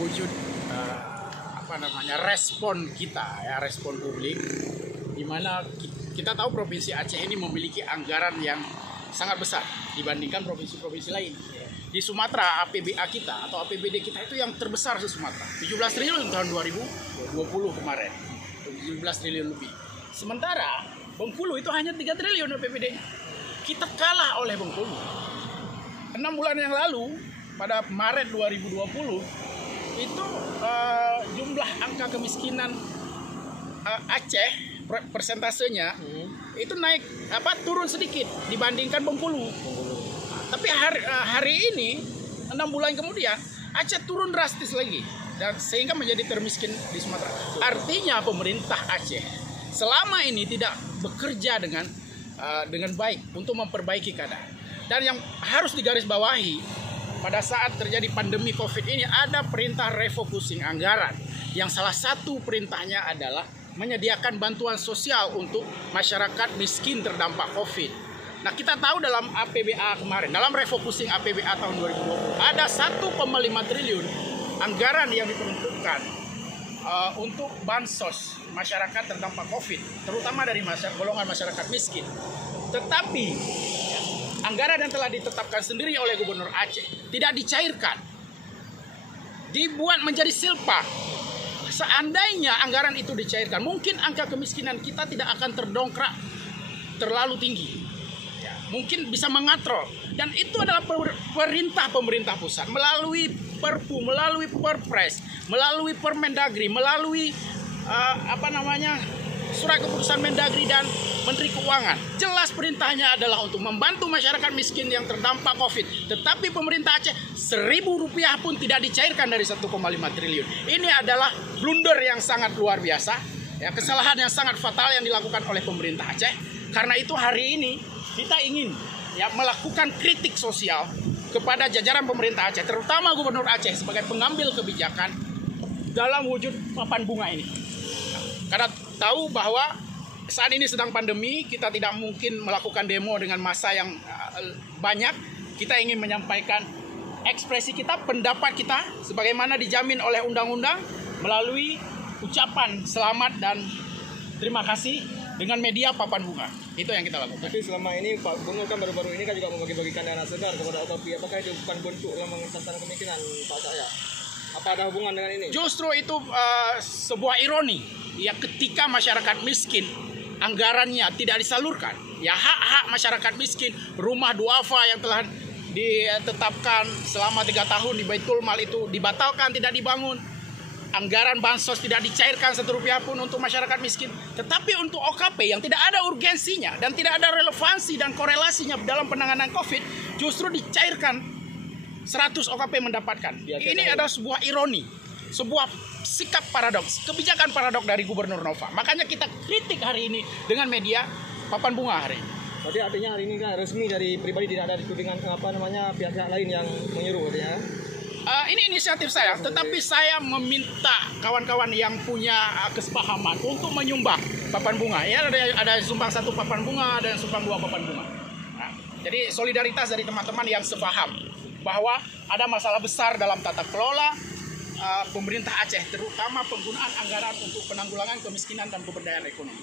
Wujud respon kita ya, respon publik, di mana kita tahu Provinsi Aceh ini memiliki anggaran yang sangat besar dibandingkan provinsi-provinsi lain. Di Sumatera APBA kita atau APBD kita itu yang terbesar di Sumatera, 17 triliun tahun 2020 kemarin, 17 triliun lebih. Sementara Bengkulu itu hanya 3 triliun APBD. Kita kalah oleh Bengkulu. 6 bulan yang lalu, pada Maret 2020, itu jumlah angka kemiskinan Aceh persentasenya itu naik turun sedikit dibandingkan Bengkulu. Tapi hari ini 6 bulan kemudian Aceh turun drastis lagi dan sehingga menjadi termiskin di Sumatera. Artinya pemerintah Aceh selama ini tidak bekerja dengan baik untuk memperbaiki keadaan. Dan yang harus digarisbawahi, pada saat terjadi pandemi COVID ini ada perintah refocusing anggaran yang salah satu perintahnya adalah menyediakan bantuan sosial untuk masyarakat miskin terdampak COVID. Nah, kita tahu dalam APBA kemarin, dalam refocusing APBA tahun 2020 ada 1,5 triliun anggaran yang diperuntukkan untuk bansos masyarakat terdampak COVID, terutama dari golongan masyarakat miskin. Tetapi anggaran yang telah ditetapkan sendiri oleh Gubernur Aceh tidak dicairkan, dibuat menjadi silpa. Seandainya anggaran itu dicairkan, mungkin angka kemiskinan kita tidak akan terdongkrak terlalu tinggi, mungkin bisa mengatrol. Dan itu adalah perintah pemerintah pusat melalui Perpu, melalui Perpres, melalui Permendagri, melalui surat keputusan Mendagri dan Menteri Keuangan. Jelas perintahnya adalah untuk membantu masyarakat miskin yang terdampak COVID. Tetapi pemerintah Aceh Rp1.000 pun tidak dicairkan dari 1,5 triliun. Ini adalah blunder yang sangat luar biasa, ya, kesalahan yang sangat fatal yang dilakukan oleh pemerintah Aceh. Karena itu hari ini kita ingin melakukan kritik sosial kepada jajaran pemerintah Aceh, terutama Gubernur Aceh sebagai pengambil kebijakan dalam wujud papan bunga ini. Karena tahu bahwa saat ini sedang pandemi, kita tidak mungkin melakukan demo dengan massa yang banyak. Kita ingin menyampaikan ekspresi kita, pendapat kita, sebagaimana dijamin oleh undang-undang melalui ucapan selamat dan terima kasih dengan media papan bunga. Itu yang kita lakukan. Tapi selama ini Pak Gubernur kan baru-baru ini kan juga membagi-bagikan dana segar kepada OKP. Apakah itu bukan bentuk yang tentang kemiskinan Pak Cahaya? Apa ada hubungan dengan ini? Justru itu sebuah ironi. Ya, ketika masyarakat miskin anggarannya tidak disalurkan, ya hak-hak masyarakat miskin, rumah duafa yang telah ditetapkan selama 3 tahun di Baitul Mal itu dibatalkan, tidak dibangun. Anggaran bansos tidak dicairkan Rp1 pun untuk masyarakat miskin. Tetapi untuk OKP yang tidak ada urgensinya dan tidak ada relevansi dan korelasinya dalam penanganan COVID, justru dicairkan 100 OKP mendapatkan. Ini adalah sebuah ironi, sebuah sikap paradoks, kebijakan paradoks dari Gubernur Nova. Makanya kita kritik hari ini dengan media papan bunga hari ini. Jadi artinya hari ini kan resmi dari pribadi, tidak ada ditudingan pihak-pihak lain yang menyuruh artinya. Ini inisiatif saya, tetapi saya meminta kawan-kawan yang punya kesepahaman untuk menyumbang papan bunga. Ya, ada sumbang 1 papan bunga dan sumbang 2 papan bunga. Nah, jadi solidaritas dari teman-teman yang sepaham bahwa ada masalah besar dalam tata kelola pemerintah Aceh, terutama penggunaan anggaran untuk penanggulangan kemiskinan dan pemberdayaan ekonomi.